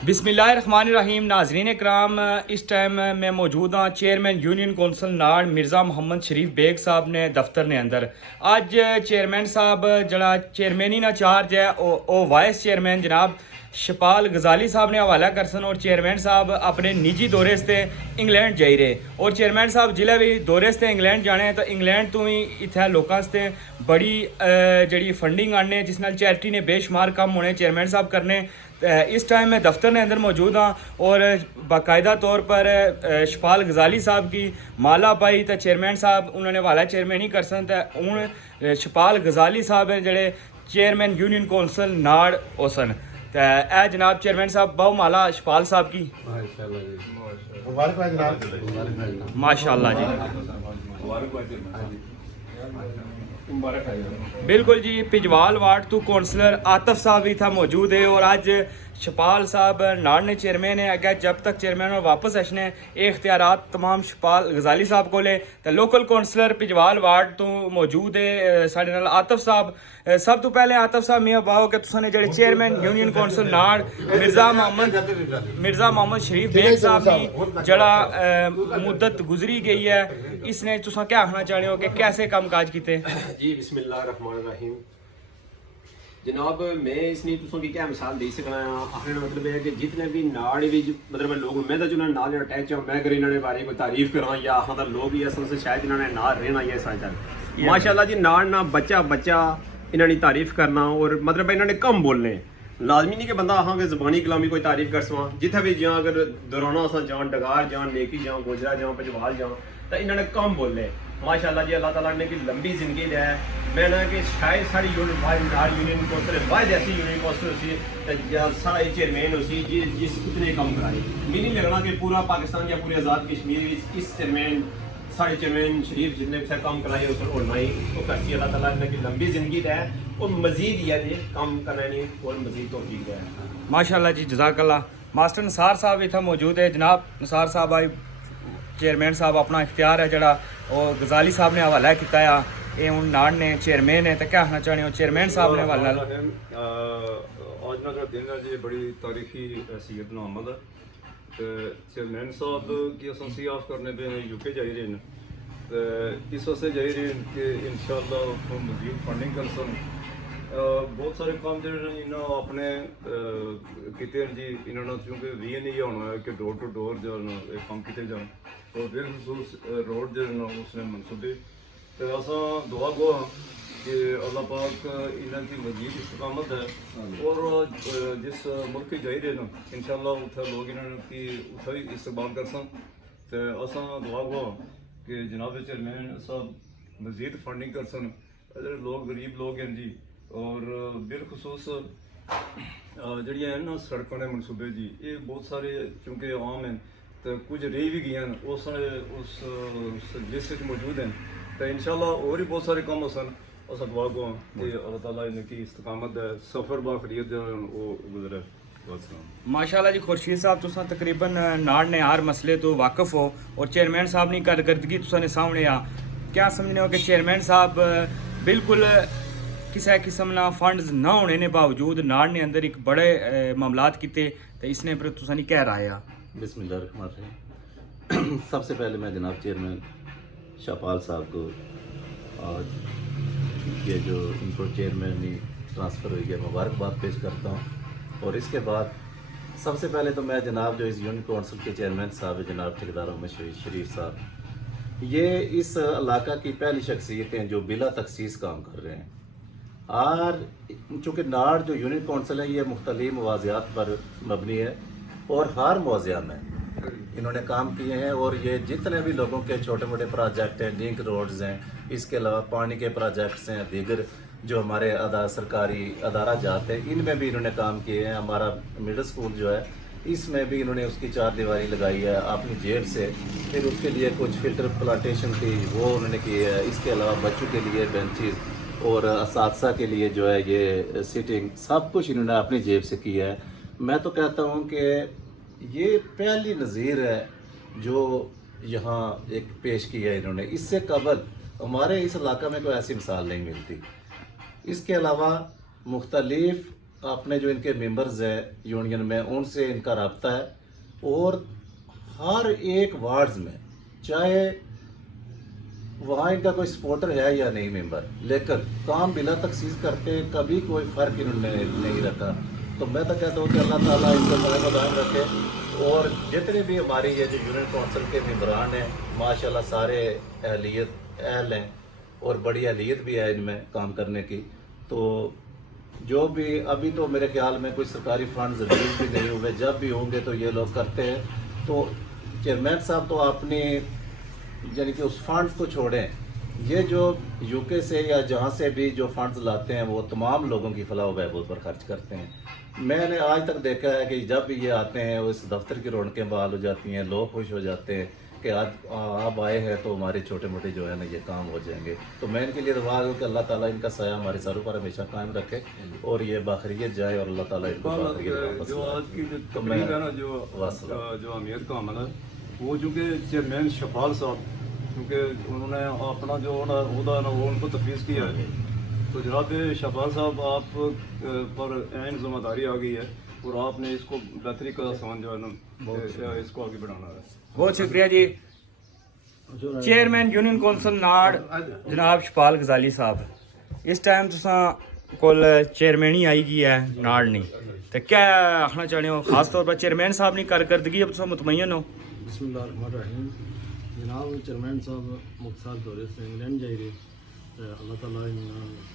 बिस्मिल्लाहिर्रहमानिर्रहीम। नाजरीन कराम, इस टाइम मैं मौजूद हाँ चेयरमैन यूनियन कौंसल नाड़ मिर्ज़ा मोहम्मद शरीफ बेग साहब ने दफ्तर ने अंदर। अज चेयरमैन साहब जड़ा चेयरमैनी ना चार्ज है ओ वाइस चेयरमैन जनाब शपाल गजाली साहब ने हवाला करसन और चेयरमैन साहब अपने निजी दौरे से इंग्लैंड जाई रहे और चेयरमैन साहब जिले भी दौरे से इंग्लैंड जाने हैं तो इंग्लैंड तो ही इत्थै लोगों से बड़ी जड़ी फंडिंग आने जिस नाल चैरिटी ने बेशुमार कम होने चेयरमैन साहब करने। इस टाइम मैं दफ्तर के अंदर मौजूद हाँ और बाकायदा तौर पर शपाल गजाली साहब की माला पाई तो चेयरमैन साहब उन्होंने हवाला चेयरमैन ही कर सन तो हूँ शपाल गजाली साहब हैं जड़े चेयरमैन यूनियन कौंसल नाड़ ओसन तो ए जनाब चेयरमैन साहब बहु माला शपाल साहब की माशाल्लाह जी। बिल्कुल जी। पिजवाल वार्ड तो कौंसलर आतिफ साहब भी था मौजूद है और आज शपाल साहब नाड़ ने चेयरमैन है अगर जब तक चेयरमैन और वापस अचने ये इख्तियारात तमाम शपाल गजाली साहब को ले तो लोकल कौंसलर पिजवाल वार्ड तो मौजूद है साढ़े नाल आतिफ साहब। सब तो पहले आतिफ साहब मियाँ बाहो कि तुसाने जड़े चेयरमैन यूनियन कौंसल नाड़ मिर्ज़ा मोहम्मद शरीफ बेग साहब की जड़ा मुद्दत गुजरी गई है इसने तुसा क्या आखना चाह रहे हो कि कैसे काम काज किते? जी बिस्मिल्लाहिर्रहमानिर्रहीम। जनाब मैं इसने तुसों की क्या मिसाल दे सकना आखने का मतलब है कि जितने भी नाड़ मतलब लोग मैं तो जिन्होंने नाल अटैच हूँ मैं अगर इन्होंने बारे कोई तारीफ करा या आखा लोग ही असल से शायद इन्होंने नाल रहना या साझा माशाल्लाह जी नाड़ ना बच्चा इन्होंने तारीफ करना और मतलब इन्होंने कम बोलने लाजमी नहीं कि बंदा अहाँ के ज़बानी कलामी कोई तारीफ कर सवा जिथे भी जां अगर दौराना सा जान डगार जान नेकी जां गोजरा जां पजवाल जां तो इन्होंने कम बोले माशाल्लाह जी। अल्लाह ताला ने की लंबी जिंदगी दे मैं ना कि शायद सारी यूनियन कौंसल वायद ऐसी यूनियन कौंसल उसी सारा चेयरमैन उसी जिस इतने कम कराए मैं नहीं लगना कि पूरा पाकिस्तान या पूरे आज़ाद कश्मीर इस चेयरमैन साढ़े चेयरमैन शरीफ जितने भी कम कराए उस होना ही तो करसी अल्लाह ताला ने की लंबी जिंदगी दे और मजीद ही है काम करना नहीं और मजीद तौफीक दे माशाल्लाह जी जज़ाकल्लाह। मास्टर नसार साहब इतना मौजूद है जनाब नसार साहब आई चेयरमैन साहब अपना इख्तियार है जड़ा और गजाली साहब ने हवाला किया ये हूँ नाड़ ने चेयरमैन है तो क्या आखना चाहने हो चेयरमैन साहब ने हवाला? आज का दिन है जी बड़ी तारीखी हैसियत नामद है तो चेयरमैन साहब की अस सियाफ करने पे यूके जाई रहे हैं तो इस वास्ते जाई रहे हैं कि इंशाअल्लाह मजीद फंडिंग कर सन बहुत सारे काम जो इन्होंने अपने किते जी इन्होंने चूँकि वी नहीं होना है कि डोर टू डोर जो काम किए जान और बेखसूस रोड जो उसने मनसूबे तो असा दुआ गो कि अल्लाह पाक इन्हों की मजीद इस्तकामत है और जिस मुल्क जाई रहे ना इंशाअल्लाह उत्थे लोग इन्होंने उत्थे भी इस्तेमाल कर सन तो असा दुआ गो कि जनाब चेयरमैन साहब मजीद फंडिंग कर सन लोग गरीब लोग हैं जी और बिलखसूस जड़ियाँ हैं ना सड़कों के मनसूबे जी ये बहुत सारे चूँकि आम हैं तो कुछ रही भी गई हैं उस लिस्ट मौजूद हैं तो इंशाअल्लाह और भी बहुत सारे काम सन अस दुआ गो कि अल्लाह ताला इनकी इस्तकामत सफ़र बाखरियत वो गुजरे। माशाल्लाह जी। खुर्शीद साहब तुसा तकरीबन नाड़ ने हर मसले तो वाकफ हो और चेयरमैन साहब की कारकर्दगी तुसा ने सामने आ क्या समझने हो कि चेयरमैन साहब बिल्कुल किसी किस्म ना फंड्स ना होने के बावजूद नाड़ ने अंदर एक बड़े मामलात किए तो इसने पर तुसा नहीं कह रहा है? बिस्मिल्लाहिर्रहमानिर्रहीम। सबसे पहले मैं जनाब चेयरमैन शपाल साहब को आज ये जो इनको चेयरमैन ट्रांसफ़र हुई है मुबारकबाद पेश करता हूँ और इसके बाद सबसे पहले तो मैं जनाब जो इस यूनियन कौंसिल के चेयरमैन साहब है जनाब ठेकेदार मोहम्मद शरीफ साहब ये इस इलाका की पहली शख्सियत हैं जो बिला तखसीस काम कर रहे हैं और चूँकि नाड़ जो यूनियन कौंसिल है ये मुख्तलिफ मवाज़ियात पर मबनी है और हर मौज़िया में इन्होंने काम किए हैं और ये जितने भी लोगों के छोटे मोटे प्रोजेक्ट हैं लिंक रोड्स हैं इसके अलावा पानी के प्रोजेक्ट्स हैं दीगर जो हमारे सरकारी अदारा जाते हैं इनमें भी इन्होंने काम किए हैं। हमारा मिडिल स्कूल जो है इसमें भी इन्होंने उसकी चार दीवारी लगाई है अपनी जेब से फिर उसके लिए कुछ फिल्टर प्लांटेशन थी वो उन्होंने की है। इसके अलावा बच्चों के लिए बेंचेस और असातिज़ा के लिए जो है ये सीटिंग सब कुछ इन्होंने अपनी जेब से किया है। मैं तो कहता हूँ कि ये पहली नज़ीर है जो यहाँ एक पेश किया है इन्होंने। इससे कबल हमारे इस इलाका में कोई ऐसी मिसाल नहीं मिलती। इसके अलावा मुख्तलिफ अपने जो इनके मेंबर्स हैं यूनियन में उनसे इनका रब्ता है और हर एक वार्ड्स में चाहे वहाँ इनका कोई सपोर्टर है या नहीं मेंबर, लेकिन काम बिला तखसीस करते हैं, कभी कोई फ़र्क इन्होंने नहीं रखा। तो मैं तो कहता हूँ कि अल्लाह ताला इनको कायम रखे। और जितने भी हमारी ये जो यूनियन कौंसिल के मेंबरान हैं माशाल्लाह सारे अहल हैं और बड़ी अहलियत भी है इनमें काम करने की। तो जो भी अभी तो मेरे ख्याल में कोई सरकारी फंड्स रिलीज भी नहीं हुए, जब भी होंगे तो ये लोग करते हैं। तो चेयरमैन साहब तो आपने यानी कि उस फंड्स को छोड़ें, ये जो यूके से या जहाँ से भी जो फंड्स लाते हैं वो तमाम लोगों की फलाह व बहबूद पर खर्च करते हैं। मैंने आज तक देखा है कि जब भी ये आते हैं वो इस दफ्तर की रौनकें बहाल हो जाती हैं, लोग खुश हो जाते हैं कि आज आप आए हैं तो हमारे छोटे मोटे जो है ना ये काम हो जाएंगे। तो मैं इनके लिए दुआ हूँ कि अल्लाह ताला इनका साया हमारे सरों पर हमेशा कायम रखे और ये बाखरियत जाए और अल्लाह ताला इनको बाखरियत वापस जो लाए। आज की जो तकरीब है ना, जो अमीर का अमल है वो चूँकि चेयरमैन शफाल साहब, क्योंकि उन्होंने अपना जो उहदा ना वो उनको तफवीज़ किया है, तो जनाब शफाल साहब आप पर अहम जिम्मेदारी आ गई है और आपने इसको बेहतरी का आसान जो है ना इसको आगे बढ़ाना है। बहुत शुक्रिया जी। चेयरमैन यूनियन कौंसल नाड़ जनाब शपाल गजाली साहब, इस टाइम तुसा कोल चेयरमैन ही आई गई है नाड़ नहीं, तो क्या आखना चाहते हो खास तौर पर चेयरमैन साहब की कारकर्दगी अब तुम मुतमयन हो? बिस्मिल्लाहिर्रहमानिर्रहीम। जनाब चेयरमैन साहब मुख्तार दौरे से इंग्लैंड जाए रहे, अल्लाह ताला इन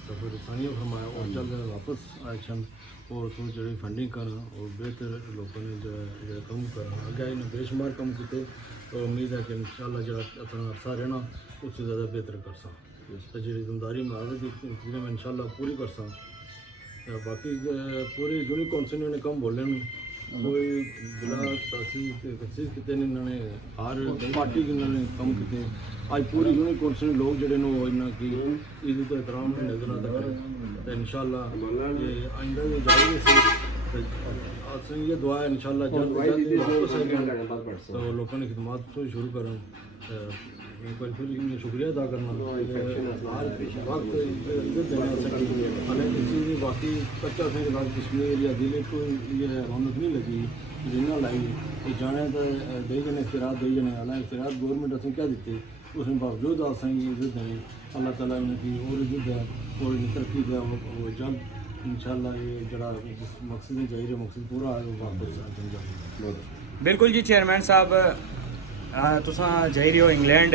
सफ़र रसानियाँ फरमाया और जल्द वापस आए छन और तो जी फंडिंग कर और बेहतर लोगों ने जो कम कर अगर इन्हें बेशुमार कम किए, तो उम्मीद है कि इंशाअल्लाह जो अरसा रहना उससे ज़्यादा बेहतर कर सा तो जी जिम्मेदारी मुआवजे की मैं इंशाअल्लाह पूरी कर सा। बाकी पूरी यूनियन कौंसिल ने कम बोले कोई बिला तहसील कितने इन्होंने हर पार्टी इन्होंने कम किए। आज पूरी यूनियन कौंसिल लोग जोड़े नो इन्होंने की इज्जत एहतराम नजर आता करें तो इंशाअल्लाह ये आइंदा भी जारी ये दुआ है इंशाअल्लाह जल्द वापस आएंगे तो लोगों ने खिदमत तो शुरू करें। एक बार फिर शुक्रिया अदा करना हर वक्त इज्जत देना सकी हालांकि किसी भी बाकी कच्चा फिर बात कश्मीर या दिल्ली को ये रौनक नहीं लगी जिन्ना लाई ये जाने तो दे जने इख्तियार दे जने हालांकि इख्तियार गवर्नमेंट असें क्या दिते उसमें बावजूद असें इज्जत देने अल्लाह ताला इनकी और इज्जत है और तरक्की दे वो जल्द इंशाअल्लाह ये जरा मकसद चाहिए मकसद पूरा है वो वापस आ। बिल्कुल जी चेयरमैन साहब तुसां जाई रहे हो इंग्लैंड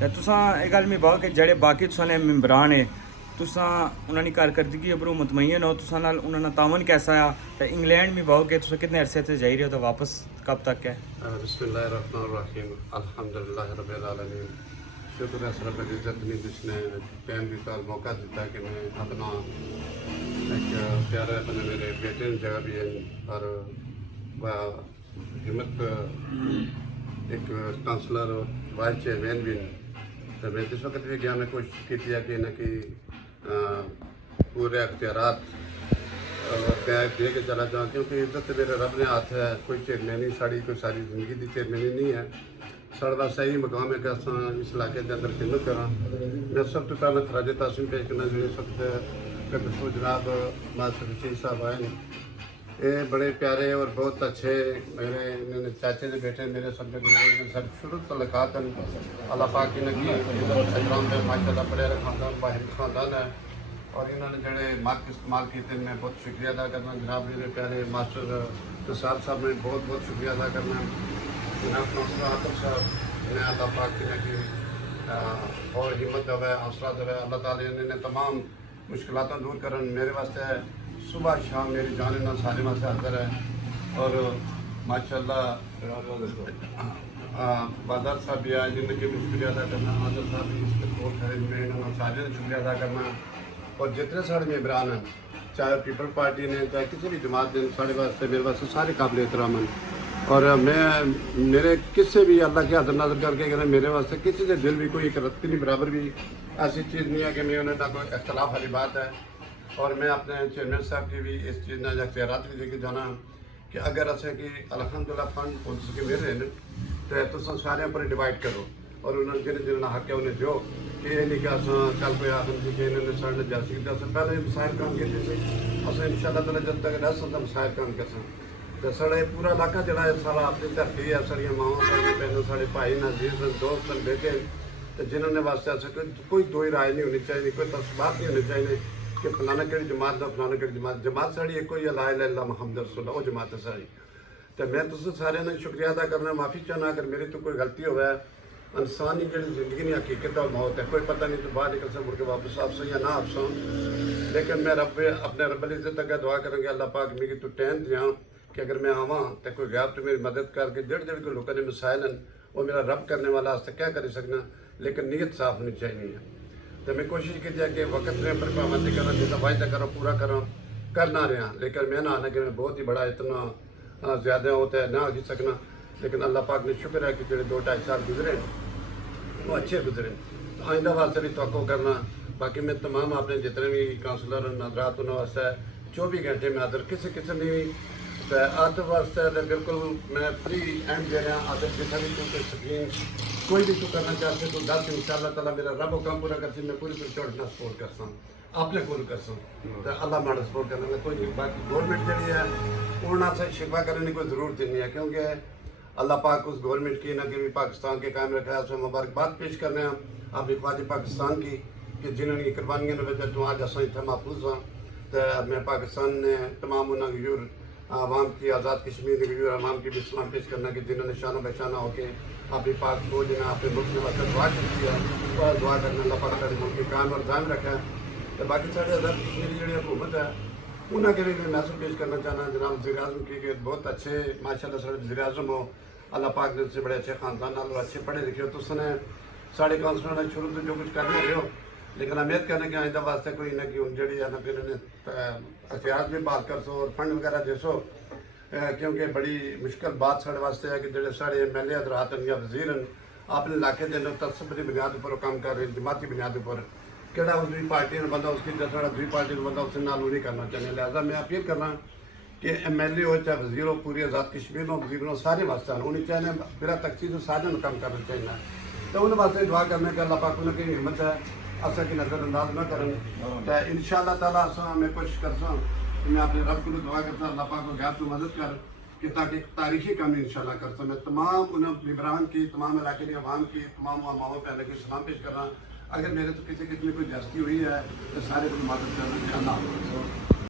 ते तुसां एह् गल्ल मिगी बहुत कि जेह्ड़े बाकी तुसां ने मेंबरान है तुसां उन्हां दी कारकर्दगी उप्पर मुतमयन हो, तुसां नाल उन्हां दा तावन कैसा है ते इंग्लैंड में बहुत कि तुसां कितने अरसे से जाई रहे हो तो वापस कब तक है? बिस्मिल्लाहिर्रहमानिर्रहीम अल्हम्दुलिल्लाह रब्बिल आलमीन। शुक्र है रब इज़्ज़त ने जिसने टाइम भी का मौका दिता कि मैं अपना एक प्यारे अपने मेरे बेटे ने जगह भी है और हिम्मत एक काउंसलर और वाइस चेयरमैन भी तो मैं जिस वक्त भी गया मैं कोशिश की थी कि न कि पूरे अख्तियारात दे के चला जाऊँ, क्योंकि इज्जत मेरे रब ने हाथ है, कोई चेयरमैनी साड़ी कोई सारी जिंदगी की चेयरमैनी नहीं है। साढ़ा सही मकाम है कि अस इस इलाके के अंदर खिदमत करा। मैं सब तो पहले खराज तासीम पेश करना जो इस वक्त जनाब मास्टर रशीद साहब आए हैं, ये बड़े प्यारे और बहुत अच्छे मेरे इन्होंने चाचे के बेटे मेरे सब सर शुरू तो लकात अल्लाह पाक की नकी माशाल्लाह बड़े खानदान बाहर खानदान है और इन्होंने जड़े मक इस्तेमाल किए मैं बहुत शुक्रिया अदा करना। जनाब मेरे प्यारे मास्टर तुषार साहब ने बहुत बहुत शुक्रिया अदा करना। जनाब काउंसलर आतिफ साहब ने अल्लाह पाक की नकी और हिम्मत दवे हौसला दवे अल्लाह ताला ने तमाम मुश्किलात दूर कर मेरे वास्ते सुबह शाम मेरी जान ना सारे वास्ते हाजिर है। और माशाल्लाह बादल साहब भी आए जिनके भी शुक्रिया अदा करना, आदल साहब भी इसके कोर्ट है में इन्होंने सारे शुक्रिया अदा करना और जितने साढ़े मेंबरान हैं चाहे पीपल पार्टी ने चाहे किसी भी जमात ने साढ़े वास्ते मेरे वास्ते सारे काबिल एहतराम हैं। और मैं मेरे किसी भी अल्लाह के हाजिर नाजर करके कहना मेरे वास्ते किसी के दिल भी कोई एक रत्ती नहीं बराबर भी ऐसी चीज़ नहीं है कि मैं उन्हें ना कोई इख्तलाफ वाली बात है। और मैं अपने चेयरमैन साहब की भी इस चीज़ ने अख्तियारात भी लेके जाना कि अगर असें कि अलहमदुलिल्लाह फंड पुलिस के मेरे हैं तो सारे पर डिवाइड करो और उन्होंने जिन्हें जिन्हें हक है उन्हें दो कि ये नहीं कि अस कल कोई आखिर कि इन्होंने साढ़े जासी पहले मिसाइल काम किए थे अस इंशाअल्लाह ताला जब तक रह सकता मसाइल काम कर सकते तो साढ़े पूरा इलाका जड़ा है सारा अपनी धरती है सारिया मावां साढ़े बहनों साढ़े भाई न अजीज न दोस्त न बेटे तो जिन्होंने वास्ते ऐसे कोई दो ही राय नहीं होनी चाहिए कोई तस्बात नहीं होनी चाहिए कि फलाना केड़ी जमात का फलाना केड़ी जमात साड़ी एक ही ला इलाहा इल्लल्लाह मुहम्मद रसूलुल्लाह वो जमात है सारी तो मैं तुझसे सारे ने शुक्रिया अदा करना माफ़ी चाहना अगर मेरी तो कोई गलती हो इंसानी जी जिंदगी नहीं हकीकत और मौत है कोई पता नहीं तो बाहर निकल से मुड़ के वापस आप या ना आप लेकिन मैं रब अपने रब्बुल इज़्ज़त अगर दुआ करेंगे अल्लाह पाक मेरी तू टैन दिया कि अगर मैं आवा तो कोई गैप तो मेरी मदद करके जड़ कोई लोगों ने मसाइल वो मेरा रब करने वाला आस्ते क्या कर सकना लेकिन नीयत साफ होनी चाहिए तो मैं कोशिश की है कि वक्त में पर पाबंदी करा जितना वायदा करो पूरा करो कर ना रहा लेकिन मैं ना आना कि मैं बहुत ही बड़ा इतना ज़्यादा होता है ना आ सकना लेकिन अल्लाह पाक ने शुक्र है कि जो 2-2.5 साल गुजरे वो अच्छे गुजरे तो आइंदा वास्ते भी तो करना बाकी मैं तमाम अपने जितने भी काउंसलर नाजरात उन्होंने वास्ते 24 घंटे में आदर किसी किस्म की तो आते वास्ते बिल्कुल मैं फ्री एंड दे रहा आदर जितना भी तू स्क्रीन कोई भी तू करना चाहते तो 10 इंशाअल्लाह ताला मेरा रब काम पूरा करती मैं पूरी चढ़ना सपोर्ट करता आपने पूरी करता तो अल्लाह माड़ा सपोर्ट करना मैं कोई बाकी गवर्नमेंट जी है उन्होंने से शिकवा करने की कोई ज़रूरत ही नहीं है क्योंकि अल्लाह पाक उस गवर्नमेंट की न कि भी पाकिस्तान के कायम रखा है उसमें मुबारकबाद पेश करने हैं आप ख्वाज पाकिस्तान की कि जिन्होंने कुर्बानियों ने वजह तो आज असा इतना महफूज हाँ तो मैं पाकिस्तान ने तमाम उन्होंने गयूर आवाम की आज़ाद कश्मीर के गयूर आवाम की भी सलाम पेश करना कि जिन्होंने शानो बशाना होकर अपनी पाक फौज ने अपने मुल्क के वास्ते दुआ की है और दुआ करना अल्लाह पाक सारे मुल्क के कायम और दायम रखा है तो बाकी साढ़े आज़ाद कश्मीर जी हुकूमत है उन्होंने के लिए मैसेज पेश करना चाहना जनाब वज़ीर आज़म की कि बहुत अच्छे माशाल्लाह साढ़े वज़ीर आज़म हो अल्लाह पाक ने उससे बड़े अच्छे ख़ानदान और अच्छे पढ़े लिखे हो तो उसने साढ़े काउंसलर ने शुरू तो जो कुछ कर रहे हो लेकिन उम्मीद करने के आइंदा वास्ते कोई ना कि जी है ना फिर एहतियात भी बात कर सो और फंड वगैरह दे सो क्योंकि बड़ी मुश्किल बात साढ़े वास्ते है कि जो साढ़े MLA हज़रात या वज़ीर अपने इलाके के तसब की बुनियाद पर काम कर रहे हैं जमाती बुनियाद पर कि दूसरी पार्टी ने बंदा उसकी साढ़ा दूसरी पार्टी ने बंदा उससे नाल नहीं करना चाहिए लिहाजा मैं अपील करना कि MLA हो चाहे वज़ीर हो पूरी आज़ाद कश्मीर हो वज़ीर हो सारे वास्ते उन्हें चाहिए मेरा तकसीस सारे काम करना चाहिए तो उन्हें वास्ते दुआ करने के अल्लाह पाक उन्हें हिम्मत है असा की नज़रअंदाज न करें तो इंशाअल्लाह ताला असा मैं कोशिश करता कि मैं अपने रब को दुआ करता अल्लाह पाक को गैप की मदद कर कि ताकि तारीखी काम इंशाअल्लाह करता मैं तमाम उन लिबरान की तमाम इलाके की आवाम की तमाम माओ पहले की सलाम पेश कर रहा अगर मेरे तो किसी किस्म की कोई ज्यादती हुई है तो सारे को मदद करना अल्लाह